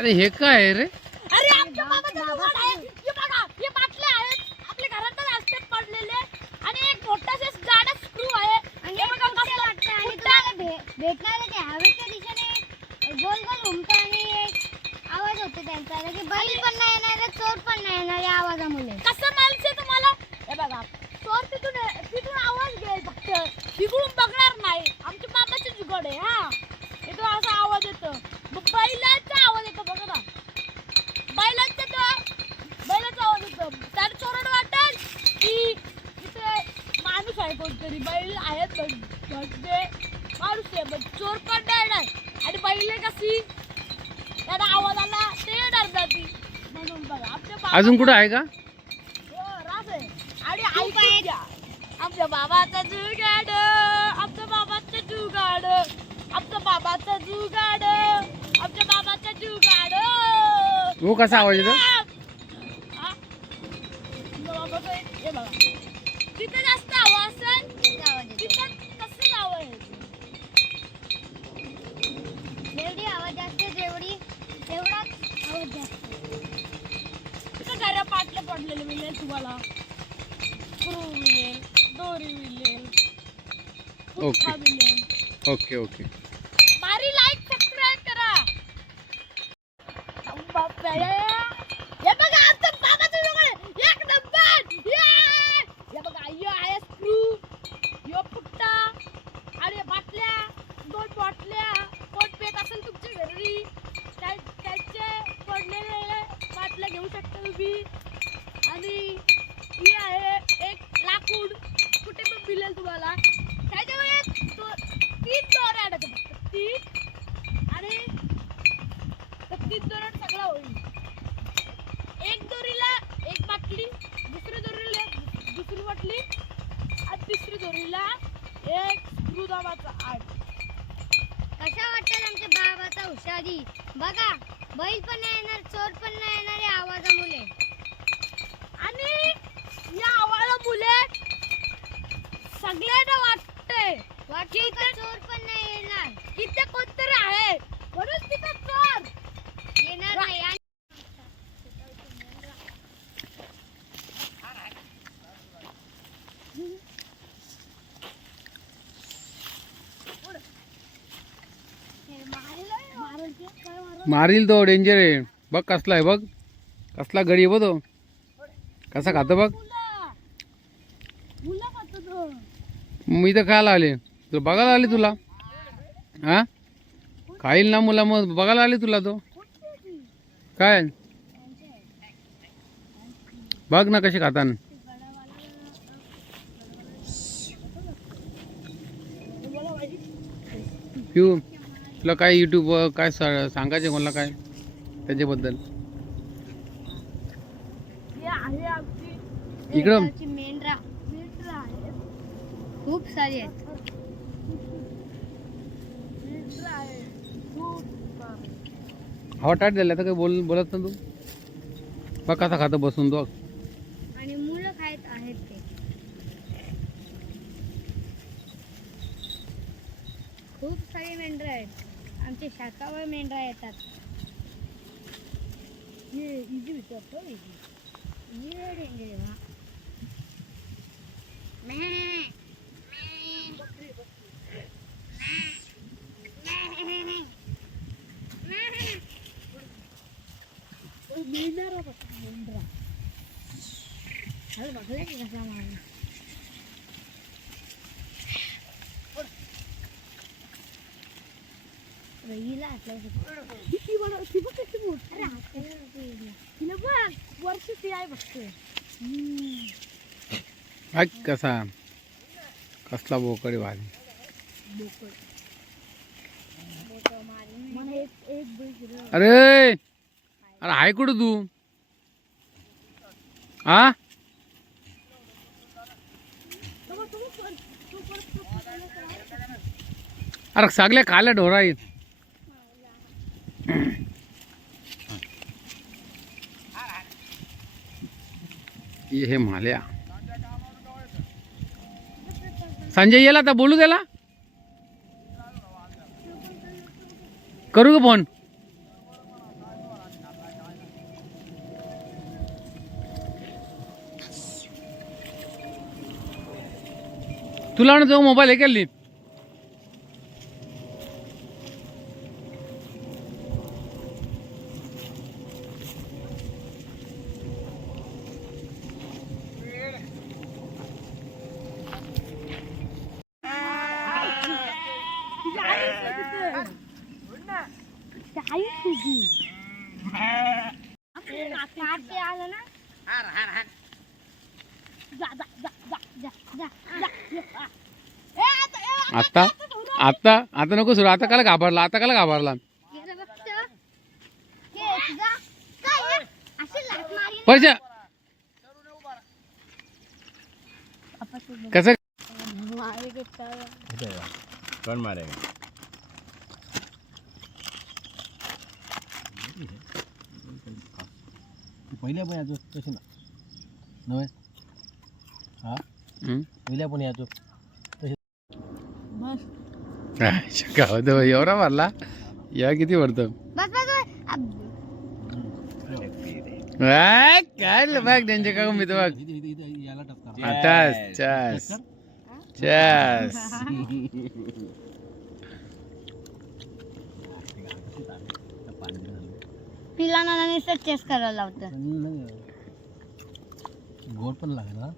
अरे हे काय आहे रे? अरे आमच्या बाबाचा जुगाड आहे? हे बघा हे बाटले आहेत. आपल्या असतात पडलेले. आणि एक मोठासा जाडा स्क्रू आहे. आणि हे बघा कसं कसं वाटतं आणि फुटलं. तुम्हाला भे- भेटणारे ते हवेच्या दिशेने गोल गोल घुमतं आणि एक आवाज होतो त्यांचा. की बैल पण नाही येणार चोर पण नाही येणार या आवाजामुळे. कसं माणसं तुम्हाला? हे बघा चोर तिथून तिथून आवाज घेईल फक्त. तिकडून बघणार नाही. आमच्या बाबाचे जुगाड आहे हा इथून असा आवाज येतो मग बैलाचा आवाज येतो बघा ना बैलाचा तो बैलाचा आवाज येतो त्याला चोराला वाटेल की इथे माणूस आहे कोणतरी बैल आहेत बघ- म्हणजे आहे पण चोर पण येणार. आणि बैल कशी? त्याला आवाज आला ते येणार जाती म्हणून बघा आमच्या बाबा- अजून कुठं आहे का? हो, राज आहे. आणि ऐकून घ्या. आमच्या बाबाचा जुगाड. आमच्या बाबाचा जुगाड. आमच्या बाबाचा जुगाड. आमच्या बाबाचा जुगाड. हो कसा आवाज येतो? मिळेल मिळेल ओके ओके मारी लाईक सबस्क्राईब करा बापरे. हे बघा आमचं बाबाचं जुगाड एक नंबर ये! हे बघा यो आहे स्क्रू यो पुट्टा आणि या बाटल्या दोन बाटल्या कोण पेत असेल तुमच्या घरी त्या- त्याचे पडलेले बाटल्या घेऊ शकता तुम्ही आणि ही आहे एक लाकूड कुठे पण मिळेल तुम्हाला त्याच्यावर एक दो- तीन दोऱ्या आणायच्या फक्त तीन आणि त्या तीन दोऱ्यात सगळा होईल एक दोरीला एक बाटली दुसरी दोरीला दुसरी बाटली आणि तिसरी दोरीला एक स्क्रू दाबाचा आठ. कशा वाटतात आमच्या बाबाचा हुशारी? बघा बैल पण नाही येणार चोर पण नाही येणार या आवाजामुळे. आणि या आवाजामुळे सगळ्यांना वाटतंय. वाटतं का चोर पण नाही येणार की ते कोणतरी आहे म्हणून तिथं चोर येणार नाही आणि मारील तो डेंजर आहे. बघ कसला आहे बघ. कसला गडी बघ तो. कसा खातो बघ. मी तर खायला आले तुला बघायला आले तुला? हा? खाईल ना मुला मग. बघायला आले तुला तो? काय? बघ ना कसे खाताना. पिऊ. तुला काय युट्यूब काय सांगायचे कोणाला काय? त्याच्याबद्दल. इकडं. मेंढरा खूप सारी आहेत. हवा टाट झाली आता काय बोल बोलत ना तू. बघ कसा खातो बसून तो आणि मुलं खायत आहेत ते. खूप सारी मेंढरं आहेत. आमचे शाखावर मेंढरा येतात हे इजी विचारतो इजी ये डेंजर आहे बा. म्या. मिळणार मेंढरा अरे बघलं की कसा मारला हिला हातला ती बघ ती बघ कशी मोठी. अरे हाताला नको हिला. तिला बघ वर्ष ती आहे बघते ऐक कसा कसला बोकडे भारी. अरे अरे आहे कुठं तू? हा अरे सगळे खाल्या ढोरा की हे माल्या संजय येला तर बोलू त्याला? करू का फोन? तुला ना मोबाईल हे केली आता ए, आता आता? आता नको सुरू. आता काला घाबरला? आता काला घाबरला? कसं? घेतलं. कौन मारेगा? पहिल्या पण तशी ना. नव्हे? हा? पहिल्या पण याचो बस. गावात एवढा मारला? या किती वरतं? बस बस बस. अब, काय काय बघ त्यांच्या का मी बघ चस चस. नुसतं चेस. करायला लावतं. गोड पण लागेल ना